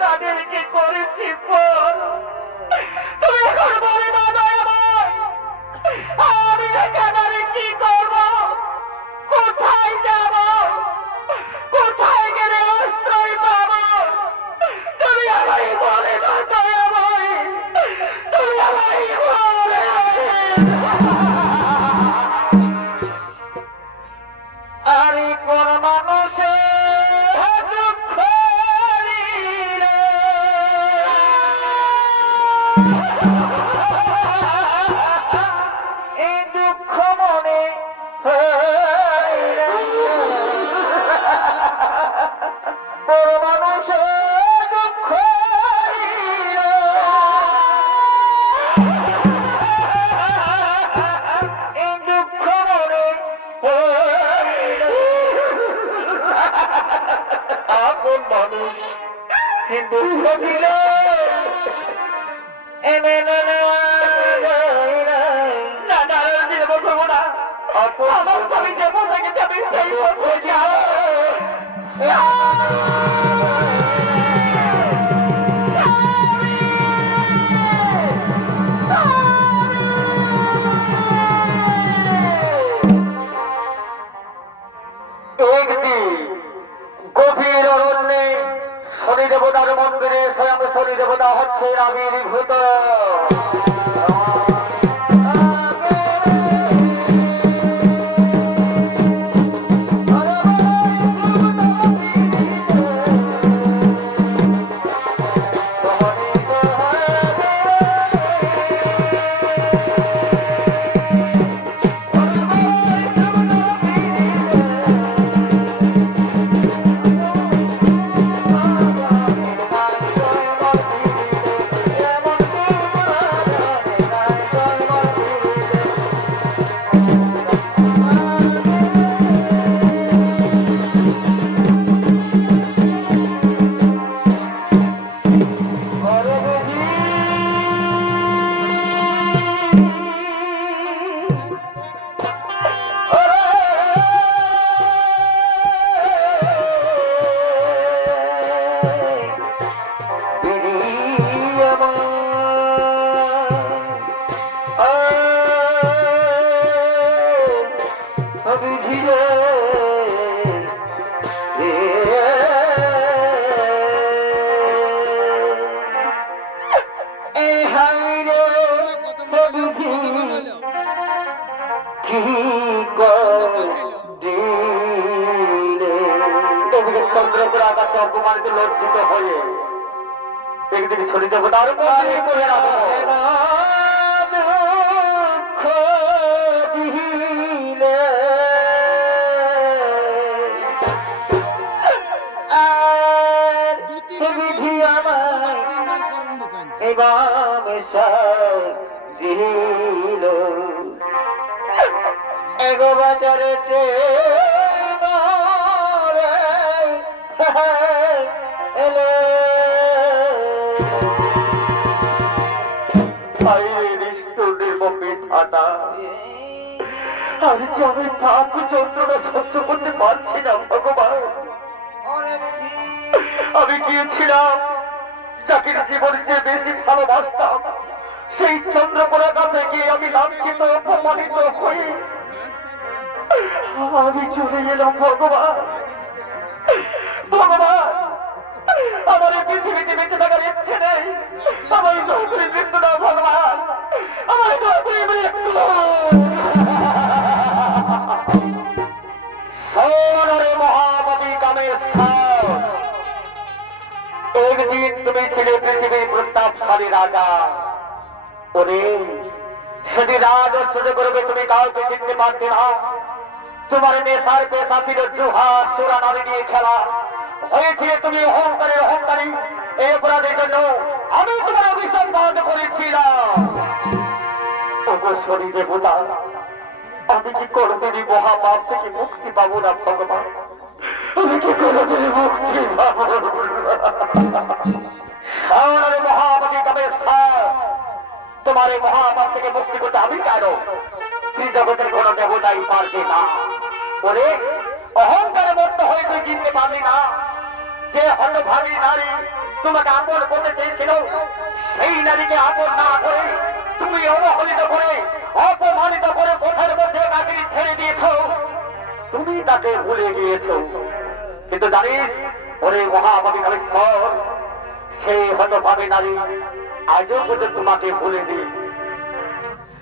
যাদেরকে করেছি তুমি এখন বলে না আমি এখানে কি করব, কোথায় যাব, কোথায় গেলে আশ্রয় পাব? তুমি আমায় বলে না দয়াময়, তুমি আমায় বলে। আরে কোন মানুষে দুঃখ দিলে এই দুঃখ মনে বড় মানুষে দুঃখ দিলে এই দুঃখ মনে আপন মানুষ দুঃখ দিল আমার স্বামী যে পোশাকে যাবে সেই পোশাকে গভীর অরণ্যে শনি দেবতার মন্দিরে স্বয়ং শনি দেবতা হচ্ছে আবির্ভূত। চন্দ্রপুর আকাশে অপমানিত লজ্জিত হয়ে একদিন শনি দেবতার এগো বাজারে আমি পাপ যন্ত্রণা সহ্য করতে পারছি না ভগবান। আমি গিয়েছিলাম যাকে জীবনের চেয়ে বেশি ভালোবাসতাম সেই চন্দ্রকোনা কাছে গিয়ে আমি লাঞ্ছিত অপমানিত হয়ে আমি চলে গেলাম ভগবান। ভগবান আমার এই পৃথিবীতে বেঁচে থাকার ইচ্ছে নেই, আমার চৌধুরী মৃত্যু না ভগবান, আমার চৌধুরী মৃত্যু। মহামতি কামেশ্বর একদিন তুমি ছিলে পৃথিবীর প্রতাপশালী রাজা। ওরে সেটি রাজ ঐশ্বর্য করবে তুমি কাউকে চিনতে পারতে না। তোমার নেশার পেশা ছিল জুহা চোরা নারী নিয়ে খেলা, হয়েছিল তুমি অহংকারী। এই অপরাধের জন্য আমি তোমার অভিশাপ বন্ধ করেছিলাম। শনি দেবতা আমি কি কোনদিনই মহাপাপ থেকে মুক্তি পাবো না ভগবান? আমি কি কোনদিনই মুক্তি পাবো না? মহাপতি কামেশ্বর তোমার এই মহাপাপ থেকে মুক্তি করতে আমি কেন? জগতের কোন দেবতাই পারবে না। বলে অহংকারে মত্ত হয়ে তুই চিনতে পারলি না যে হতভাগী নারী তোমাকে আপন করতে চেয়েছিল, সেই নারীকে আপন না করে তুমি অবহেলিত করে অপমানিত করে পথের মধ্যে তাকে ছেড়ে দিয়েছ, তুমি তাকে ভুলে গিয়েছ। কিন্তু জানিস ওরে মহাভাবী কালেশ্বর, সেই হতভাগী নারী আজও পর্যন্ত তোমাকে ভুলে দিই।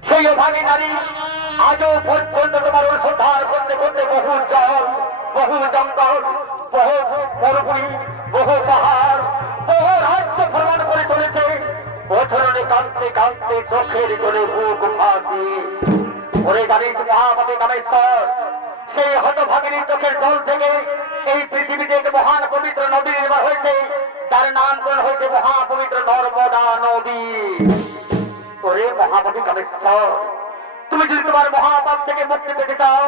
সেই অভাগী নারী আজও পর্যন্ত তোমার অনুসন্ধান করতে করতে বহু জল, বহু জঙ্গল, বহু মরুভূমি, বহু পাহাড়, বহু রাজ্য ভ্রমণ করে চলেছে। বছরে কাঁদতে কাঁদতে চোখের জলে বুক ফাঁসি। ওরে জানিস মহাভাবী কামেশ্বর, সেই হতভাগিনী চোখের জল থেকে এই পৃথিবীতে এক মহান পবিত্র নদী নির্মাণ হয়েছে, যার নামকরণ হয়েছে মহাপবিত্র নর্মদা নদী। ওরে মহাভাবী কামেশ্বর, তুমি যদি তোমার মহাপাপ থেকে মুক্তি পেতে চাও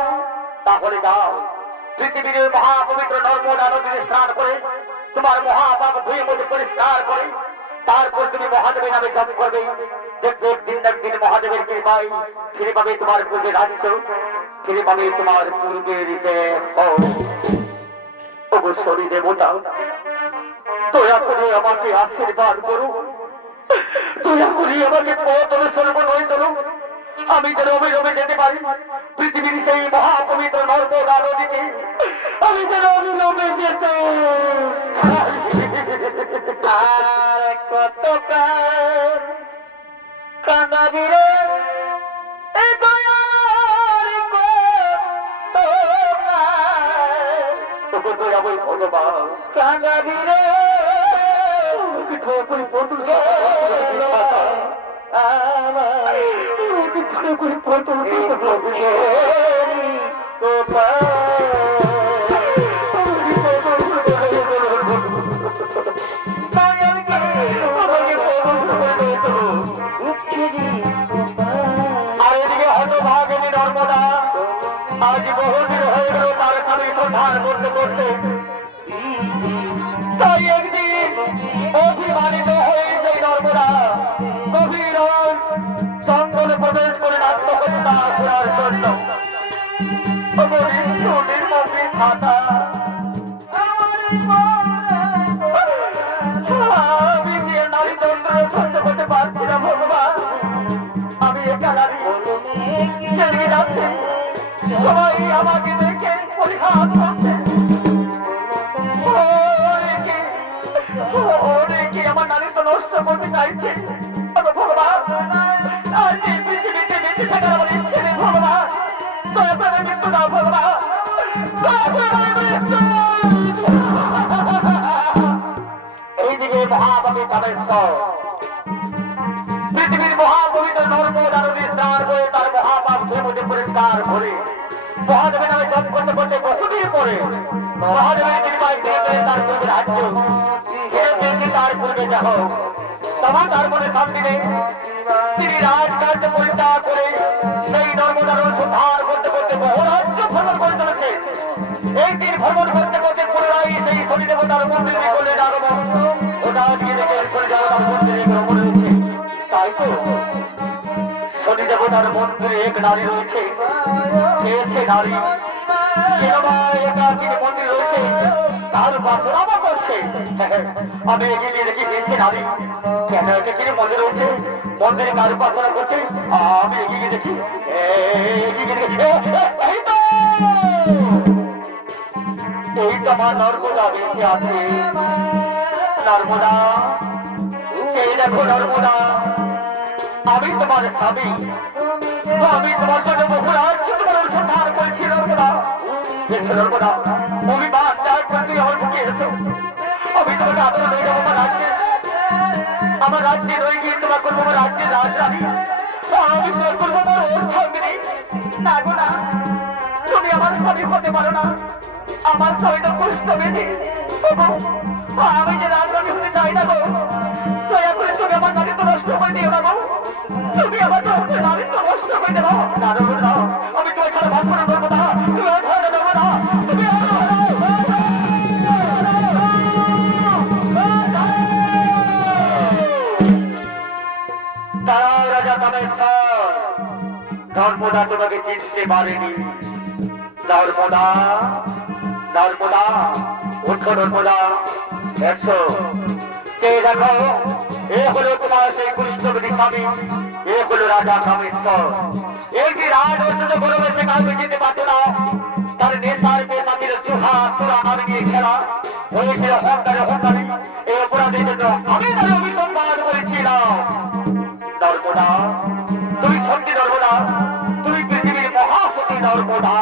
তাহলে যাও পৃথিবীর মহাপবিত্র নর্মদা নদীতে স্নান করে তোমার মহাপাপ ধুয়ে মধ্যে পরিষ্কার করে তারপর তুমি মহাদেবের নামে জপ করবে। দেখবে একদিন একদিন মহাদেবের কৃপায় ফিরে পাবে তোমার পূর্বের রাজ্য, ফিরে পাবে তোমার পূর্বের শরীর দেবতা। দয়া করে আমাকে আশীর্বাদ করো, দয়া করে আমাকে পথ অনুসরণ নয় করো, আমি যেন অবিলম্বে যেতে পারি পৃথিবীর সেই মহাপবিত্র নর্মদা নদীতে, আমি যেন অবিলম্বে যেতে। আর কত কাঁদাবি রে ভগবান, কাঁদাবি রে নর্মদা আজ বহুদিন হয়ে গেল তার স্বামী সন্ধান করতে করতে। তাই একদিন অভিমানিত হয়ে সেই নর্মদা গভীর জঙ্গলে প্রবেশ করে আত্মহত্যা করার জন্য খাতা আমি গিয়ে নারী যন্ত্র সহ্য করতে পারছি না ভগবান। আমি একা নারী চলে যাচ্ছে, সবাই আমাকে দেখে পরিহাস করছে। আমার নারী তো নষ্ট করতে চাইছে ভগবান। আর যে পৃথিবীতে বেঁচে থাকার আমার ইচ্ছে নেই ভগবান। দয়া করে মৃত্যু দাও ভগবান, দয়া করে মৃত্যু। এইদিকে মহাভাবী কামেশ্বর পৃথিবীর মহাপবিত্র নর্মদা নদী স্নান করে তার মহাপাপ ধুয়ে পরিষ্কার করে মহাদেবের নামে জপ করতে করতে বসতিয়ে পড়ে মহাদেবের কৃপায় তার পূর্বে রাজ্য তার পূর্বে যাহ তখন তার মনে শান্তি নেই। তিনি রাজকার্য পরিত্যাগ করে সেই নর্মদার অনুসন্ধান করতে করতে বহু রাজ্য ভ্রমণ করে চলেছে। এই দিন ভ্রমণ করতে করতে পুনরায় সেই শনি দেবতার মন্দিরে বলে জানবো ওটা দিয়ে দেখে শনি দেবতার মন্দিরে ভ্রমণ রয়েছে। তাই তো শনি দেবতার মন্দিরে এক নারী রয়েছে, সে নারী একাকিনী মন্দির রয়েছে, তার বাসনামা করছে। আমি এগিয়ে দেখি সে নারী কেন একাকিনী মন্দির রয়েছে, মন্দিরে কার উপাসনা করছে। আমি এগিয়ে দেখি এই তো আমার নর্মদা বেঁচে আছে। নর্মদা, এই দেখো নর্মদা, আমি তোমার স্বামী, আমি তোমার জন্য বহু রাজ্য তোমার অনুসন্ধান করেছি। নর্মদা নর্মদা, অভিমান ত্যাগ করতে আমার মুখে এসো। আমি তোমাকে আদর হয়ে যাবো আমার রাজ্যে রয়ে গিয়ে তোমার করবো আমার রাজ্যের রাজরানী। আমি তোমার করবো আমার ওর সঙ্গে। না গো না, তুমি আমার স্বামী হতে পারো না। আমার স্বামী তো কষ্ট বেঁধে, আমি যে রাজরানী হতে চাই না গো। দয়া করে তুমি আমার নারীত্ব নষ্ট করে দিও না গো। তুমি আমার নারীত্ব নষ্ট করে দেবো না। আমি তো এখানে ভাগ করে করবো না, তুমি ধরে দেবো না। তারা রাজা কামেশ্বর, নর্মদা তোমাকে চিনতে পারেনি। নর্মদা, নর্মদা, ওঠো নর্মদা, এসো। কে দেখো, এ হলো তোমার সেই কুষ্ঠবতী স্বামী, এ হলো রাজা কামেশ্বর। এই যে রাজ অর্জিত গৌরবে সে কাউকে যেতে পারতো না, তার নেশার পেশাদের জোহা তোরা নামে নিয়ে খেলা হয়েছিল হন্ডারে হন্ডারে। এই অপরাধের জন্য আমি তার অভিসম্পাদ করেছিলাম। নর্মদা, তুমি সত্যি নর্মদা, তুমি পৃথিবীর মহাসতী নর্মদা।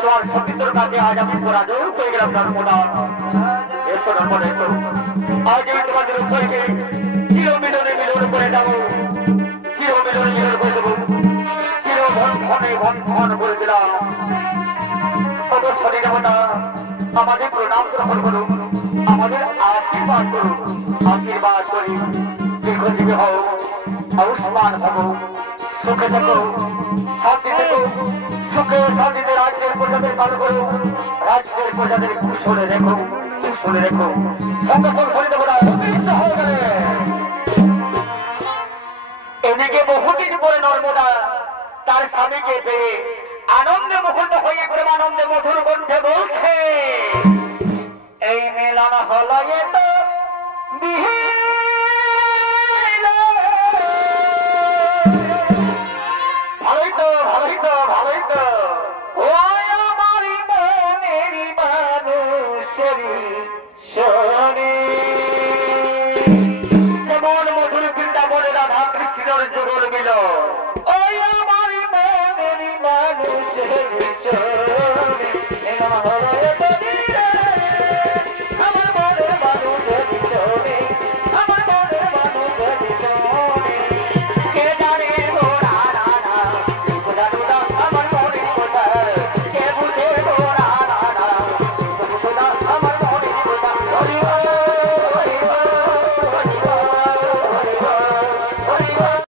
তোমার সতীত্বর কাছে আজ আমি পরাজয় হয়ে গেলাম নর্মদা। এসো নর্মদা, এসো, আজ আমি তোমাদের উপরকে চিরমিলনে মিলন করে দেবো, চিরমিলনে মিলন করে দেবো, চিরবন্ধনে বন্ধন করে দিলাম। সদস্যী দেবতা, আমাদের প্রণাম গ্রহণ করুন, আমাদের আশীর্বাদ করুন। আশীর্বাদ করি দীর্ঘজীবী হও, আয়ুষ্মান হব, সুখে থেকো, শান্তি থেকো, সুখে শান্তিতে রাজ্যের প্রজাদের পালন করো, রাজ্যের প্রজাদের কুশলে রেখো, কুশলে রেখো। সংগঠন করে দেবো না হয়ে গেলে এদিকে বহুদিন পরে নর্মদা তার স্বামীকে পেয়ে আনন্দে মুখরিত হয়ে প্রেমানন্দে মধুর কণ্ঠে বলছে, এই মিলন হলো এত ভালোই তো, ভালোই তো, ভালোই তো। ও আমারই মনেরই মানুষেরই শরী, যেমন মধুর বৃন্দাবনে রাধা কৃষ্ণের যুগল মিলন।